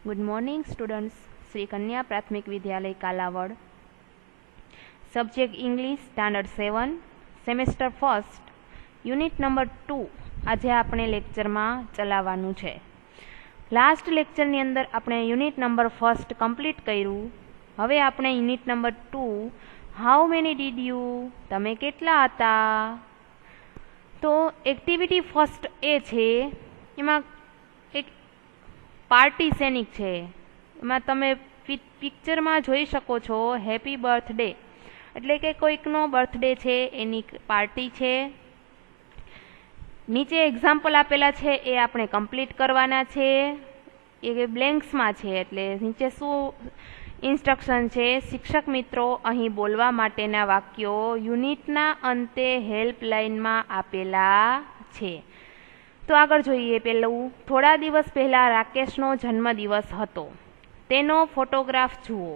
Good morning students. Shri कन्या प्राथमिक विद्यालय Kalavad, subject English standard 7 semester first unit number 2 आज आपणे लेक्चर में चलावानुं छे। लास्ट लेक्चर नी अंदर आपणे यूनिट नंबर फर्स्ट कम्प्लीट कर्युं। हवे आपणे unit number 2 how many did you, तमे केटला हता। तो एक्टिविटी फर्स्ट ए छे, एमां एक पार्टी सैनिक है। एमां तमे पिक्चर में जोई शको छो हेपी बर्थडे एटले के कोईकनो बर्थडे छे एनी पार्टी छे। नीचे एक्जाम्पल आपेला छे ए आपणे कम्प्लीट करवाना छे। ए ब्लेंक्स में छे एटले नीचे शुं इंस्ट्रक्शन छे। शिक्षक मित्रों अहीं बोलवा माटेना वाक्यो यूनिटना अंते हेल्पलाइन में आपेला छे। तो आगळ जोईए। पेલું थोड़ा दिवस पहला राकेशनो जन्मदिवस हतो, तेनो फोटोग्राफ जुओ।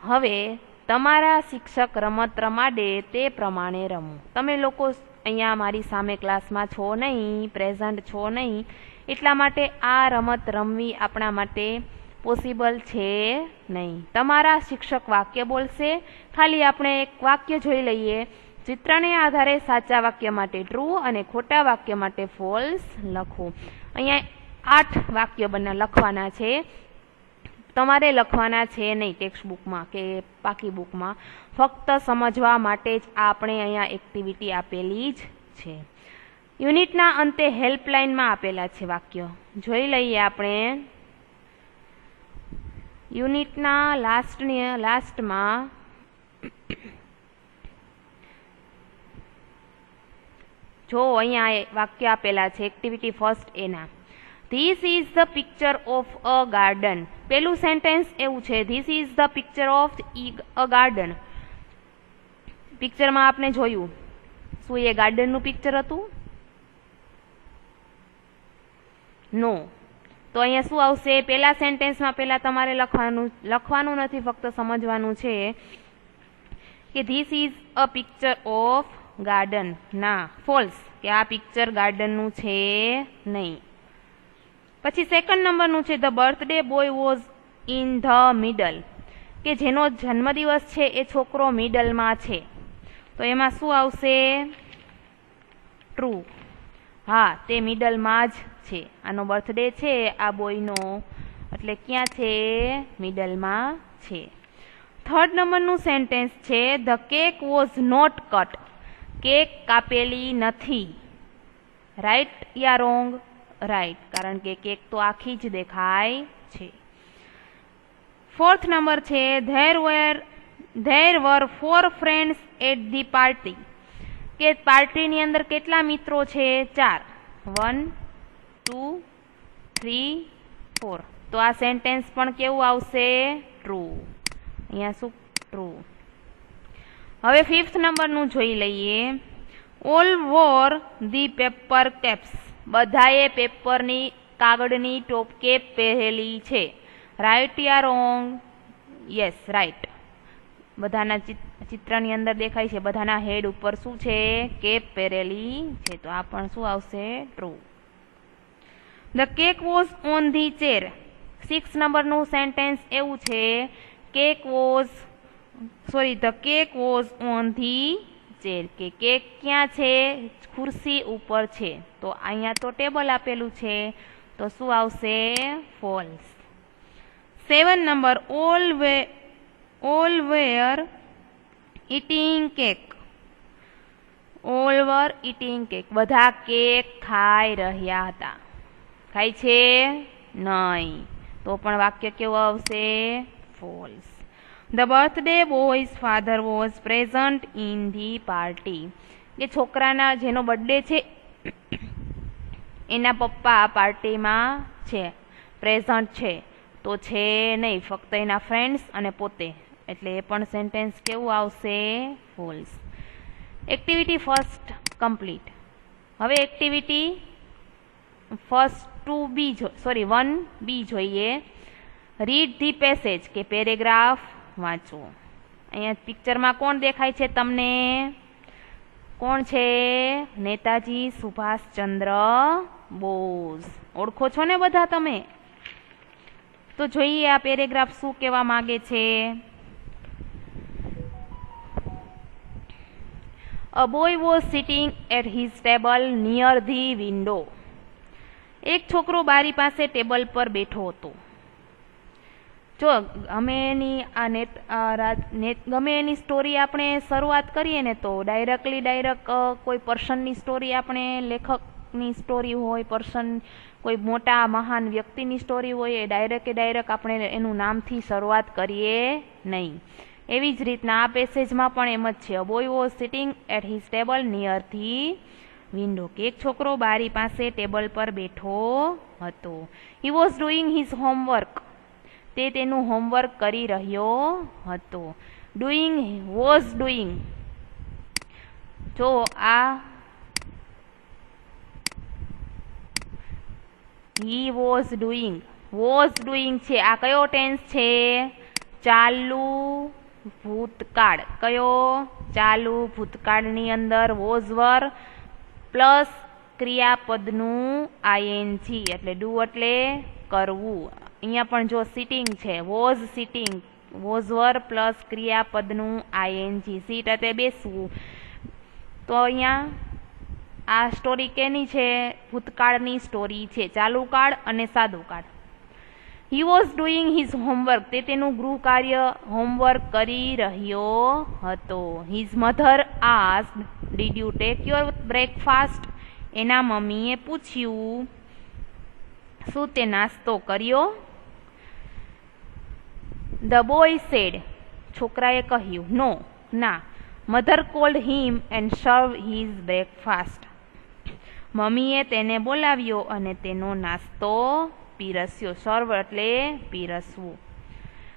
हवे तमारा शिक्षक रमत रमाडे ते प्रमाणे रमो। तमे लोको अहींया मारी सामे क्लासमां छो नहीं, प्रेझન્ટ छो नहीं, એટલા માટે આ રમત રમવી આપણા માટે પોસિબલ છે નહીં। તમારા શિક્ષક વાક્ય બોલશે, ખાલી આપણે એક વાક્ય જોઈ લઈએ। चित्रने आधारे साचा वाक्य माटे ट्रू और खोटा वाक्य माटे फॉल्स लखो। अहींया 8 वाक्य बना लखवाना छे। तमारे लखवाना छे नहीं टेक्स्ट बुक में के पाकी बुक में, फक्त समझवा माटे ज आपणे अहींया एक्टिविटी आपेली ज छे। यूनिटना अंते हेल्पलाइन में आपेला छे वाक्य जोई लईए आपणे। यूनिटना लास्ट में जो अहींया वाक्य आपेला छे एक्टिविटी फर्स्ट एना। This is the picture of a garden. पेलू सेंटेन्स एवुं छे, this is the picture of a garden. Picture में आपने जोयुं शुं ए गार्डन नु पिक्चर हतुं? नो। तो अहींया शुं आवशे? पेला सेंटेन्स में पेला तमारे लखवानुं नथी, फक्त समजवानुं छे कि this is a picture of garden ना फॉल्स के आ पिक्चर गार्डन नु छे नहीं। पछी सेकंड नंबर नु छे ध बर्थडे बॉय वॉज इन ध मिडल, के जेनो जन्मदिवस छे ए छोकरो मिडल में छे। तो एमां शुं आवशे? ट्रू। हाँ, ते मिडल में ज छे। आनो बर्थडे छे आ बॉय नो, એટલે ક્યાં છે? મિડલ માં છે। થર્ડ નંબર નું સેન્ટેન્સ છે the cake was not cut. Cake कापेली नथी। राइट या रोंग? राइट, कारण के केक तो आखी ज देखाय छे। फोर्थ नंबर छे देर वर 4 फ्रेंड्स एट धी पार्टी, के पार्टी नी अंदर केटला मित्रों छे? 4। 1 2 3 4। तो आ सेंटेन्स पण केवुं आवशे? ट्रू। अहींया शुं? ट्रू। हवे फिफ्थ नंबर नु जोई लईए। ऑल वोर धी पेपर केप्स, बधाए पेपरनी कागड़नी टोप केप पहेरेली छे। राइट या रोंग? Yes, right. बधाना चित्रनी अंदर देखाय छे, बधाना हेड उपर शुं छे? केप पहेरेली छे। तो आ पण शुं आवशे? ट्रू। ध केक वॉज ऑन धी चेर। 6 नंबर नु सेंटेन्स एवुं छे cake was the cake was on धी चेर, के केक क्या छे? खुर्सी ऊपर छे। तो अहींया तो टेबल आपेलू छे, तो शुं आवशे? False. 7 number all were eating cake. All were eating cake, बधा केक खाई रह्या हता। खाय छे? नहीं। तो पण वाक्य केवुं आवशे? False. The birthday boy's father was present in the party, કે છોકરાના જેનો બર્થડે છે એના પપ્પા પાર્ટીમાં છે, પ્રેઝન્ટ છે। તો છે નહીં, ફક્ત એના ફ્રેન્ડ્સ અને પોતે, એટલે એ પણ સેન્ટેન્સ કેવું આવશે? ફોલ્સ। Activity first complete. હવે એક્ટિવિટી ફર્સ્ટ 1B જોઈએ। રીડ ધી પેસેજ, કે પેરેગ્રાફ वाँचो। अहींया पिक्चर में कोण देखाय छे तमने? कोण छे? नेताजी सुभाष चंद्र बोस। ओळखो छो ने बधा तमे? તો જોઈએ આ પેરેગ્રાફ શું કહેવા માંગે છે. A boy was sitting at his table near the window. એક છોકરો બારી પાસે ટેબલ પર બેઠો હતો. જો ગમે એની સ્ટોરી આપણે શરૂઆત કરીએ ને તો ડાયરેક્ટ કોઈ પર્સનની સ્ટોરી, આપણે લેખકની સ્ટોરી હોય, કોઈ મોટા મહાન વ્યક્તિની સ્ટોરી હોય, એ ડાયરેક્ટ આપણે એનું નામથી શરૂઆત કરીએ નહીં. એવી જ રીતના આ પેસેજમાં પણ એમ જ છે. A boy was sitting at his table near the window, કે એક છોકરો બારી પાસે ટેબલ પર બેઠો હતો. He was doing his homework, તે તેનું હોમવર્ક કરી રહ્યો હતો. ડુઈંગ, વોઝ ડુઈંગ, જો આ હી વોઝ ડુઈંગ છે, આ કયો ટેન્સ છે? ચાલુ ભૂતકાળ. કયો? ચાલુ ભૂતકાળની અંદર વોઝ વર પ્લસ ક્રિયાપદનું આઈએનજી, એટલે ડુ એટલે કરવું. અહીંયા પણ જો સિટિંગ છે, was sitting, was were plus ક્રિયાપદનું આઈએનજી, સીટ એટલે બેસવું. તો અહીંયા આ સ્ટોરી કેની છે? ભૂતકાળની સ્ટોરી છે, ચાલુ કાળ અને સાદું કાળ. હી વોઝ ડુઈંગ હિઝ હોમવર્ક, તે તેનું ગૃહ કાર્ય હોમવર્ક કરી રહ્યો હતો. His mother asked, did you take your breakfast, એના મમ્મીએ પૂછ્યું શું તે નાસ્તો કર્યો? ધ બોય સેડ, છોકરાએ કહ્યું નો, ના. Mother called him and serve his breakfast, મમ્મીએ તેને બોલાવ્યો અને તેનો નાસ્તો પીરસ્યો. સર્વ એટલે પીરસવું.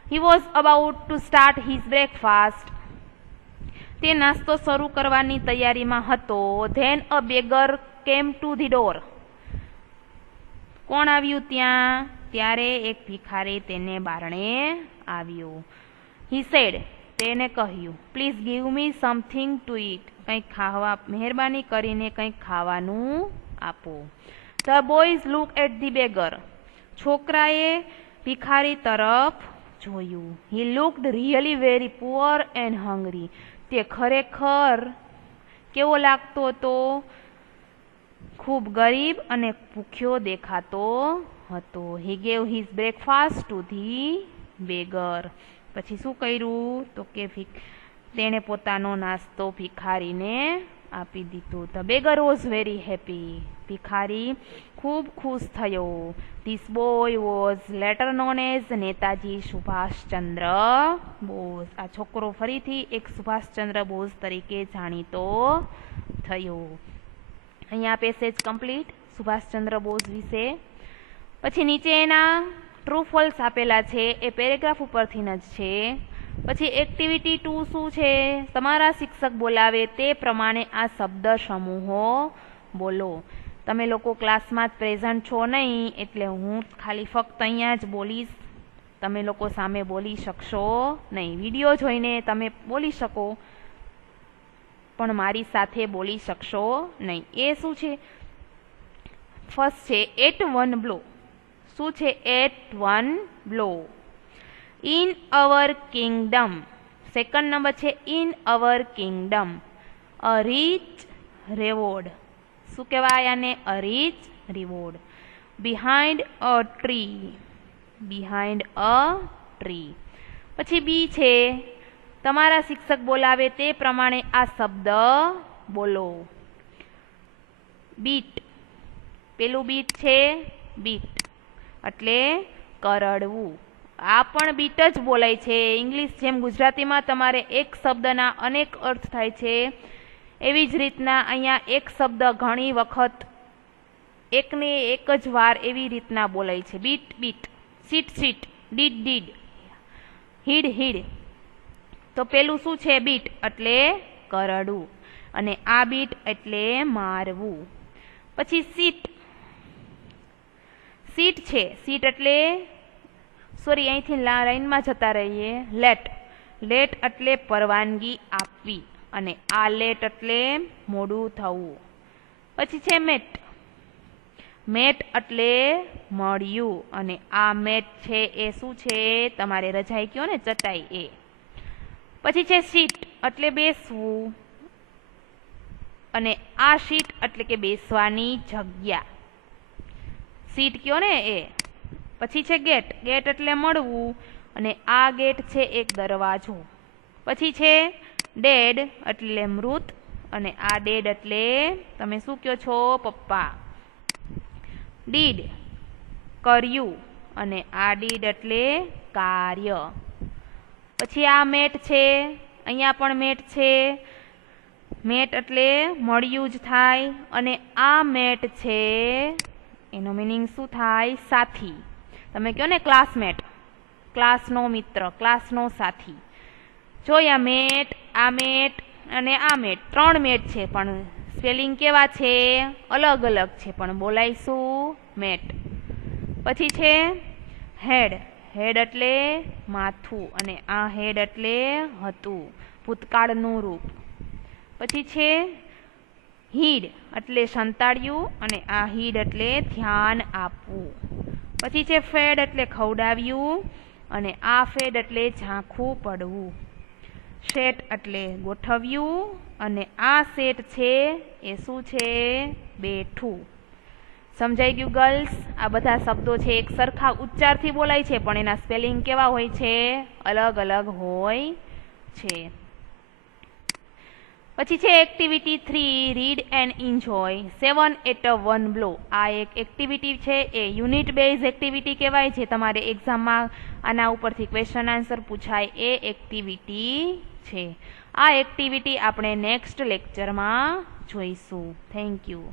He was about to start his breakfast, તે નાસ્તો શરૂ કરવાની તૈયારીમાં હતો. Then a beggar came to the door, કોણ આવ્યું ત્યાં? ત્યારે એક ભિખારી તેને બારણે આવ્યો. હી સેડ, તેને કહ્યું please give me something to eat, કંઈક ખાવા, મહેરબાની કરીને કંઈક ખાવાનું આપો. The boy's look at the beggar, છોકરાએ ભિખારી તરફ જોયું. He looked really very poor and hungry, તે ખરેખર કેવો લાગતો હતો? ખૂબ ગરીબ અને ભૂખ્યો દેખાતો હતો. હી gave his breakfast to the beggar, પછી શું કર્યું? તો કે તેણે પોતાનો નાસ્તો ભિખારીને આપી દીધો. The beggar was very happy, ભિખારી ખૂબ ખુશ થયો. This boy was later known as Netaji Subhash Chandra Bose, આ છોકરો ફરીથી એક સુભાષચંદ્ર બોઝ તરીકે જાણીતો થયો. અહીંયા પેસેજ કમ્પ્લીટ સુભાષચંદ્ર બોઝ વિશે. પછી નીચે એના ટ્રુ ફોલ્સ આપેલા છે, એ પેરેગ્રાફ ઉપરથી જ છે. પછી એક્ટિવિટી 2 શું છે? તમારા શિક્ષક બોલાવે તે પ્રમાણે આ શબ્દ સમૂહો બોલો. તમે લોકો ક્લાસમાં જ પ્રેઝન્ટ છો નહીં, એટલે હું ખાલી ફક્ત અહીંયા જ બોલીશ, તમે લોકો સામે બોલી શકશો નહીં. વિડીયો જોઈને તમે બોલી શકો પણ મારી સાથે બોલી શકશો નહીં. એ શું છે? ફર્સ્ટ છે એટ વન બ્લો. શું છે? At one blow. In our kingdom. Second number છે in our kingdom. A rich reward. શું કહેવાય આને? A rich reward. Behind a tree. Behind a tree. પછી બી છે તમારા શિક્ષક બોલાવે તે પ્રમાણે આ શબ્દ બોલો. બીટ. પેલું બીટ છે બીટ એટલે કરડવું. આ પણ બીટ જ બોલાય છે. ઇંગ્લિશ જેમ ગુજરાતીમાં તમારે એક શબ્દના અનેક અર્થ થાય છે, એવી જ રીતના અહીંયા એક શબ્દ ઘણી વખત એકને એક જ વાર એવી રીતના બોલાય છે. Bit bit, seat seat, did did, hid hid. તો પેલું શું છે? બીટ એટલે કરડવું અને આ બીટ એટલે મારવું. પછી સીટ. સીટ છે, સીટ એટલે સોરી અહીંથી લાઈનમાં જતા રહીએ. લેટ. લેટ એટલે પરવાનગી આપવી અને આ લેટ એટલે મોડું થવું. પછી છે મેટ. મેટ એટલે મળ્યું, અને આ મેટ છે એ શું છે? તમારે રજાઈ કયો ને, ચટાઈ એ. પછી છે સીટ એટલે બેસવું, અને આ સીટ એટલે કે બેસવાની જગ્યા, સીટ કયો ને એ. પછી છે ગેટ, ગેટ એટલે મળવું, અને આ ગેટ છે એક દરવાજો. પછી છે ડેડ એટલે મૃત, અને આ ડેડ એટલે તમે શું કહો છો? પપ્પા. ડીડ કર્યું, અને આ ડીડ એટલે કાર્ય. પછી આ મેટ છે, અહીંયા પણ મેટ છે, મેટ એટલે મળ્યું જ થાય, અને આ મેટ છે એનો મિનિંગ શું થાય? સાથી. તમે કહો ને ક્લાસમેટ, ક્લાસનો મિત્ર, ક્લાસનો સાથી. જોયા મેટ, આ મેટ અને આ મેટ, 3 મેટ છે, પણ સ્પેલિંગ કેવા છે? અલગ અલગ છે, પણ બોલાઈશું મેટ. પછી છે હેડ, હેડ એટલે માથું, અને આ હેડ એટલે હતું, ભૂતકાળનું રૂપ. પછી છે હીડ એટલે સંતાડ્યું, અને આ હીડ એટલે ધ્યાન આપવું. પછી છે ફેડ એટલે ખવડાવ્યું, અને આ ફેડ એટલે ઝાંખું પડવું. સેટ એટલે ગોઠવ્યું, અને આ સેટ છે એ શું છે? બેઠું. સમજાઈ ગયું ગર્લ્સ? આ બધા શબ્દો છે એક સરખા ઉચ્ચારથી બોલાય છે, પણ એના સ્પેલિંગ કેવા હોય છે? અલગ અલગ હોય છે. પછી છે activity 3, read and enjoy 7 at a 1 blow. આ એક એક્ટિવિટી છે, એ યુનિટ બેઝ એક્ટિવિટી કહેવાય છે. તમારે એક્ઝામમાં આના ઉપરથી ક્વેશ્ચન આન્સર પૂછાય એ એક્ટિવિટી છે. આ એક્ટિવિટી આપણે નેક્સ્ટ લેક્ચરમાં જોઈશું. Thank you.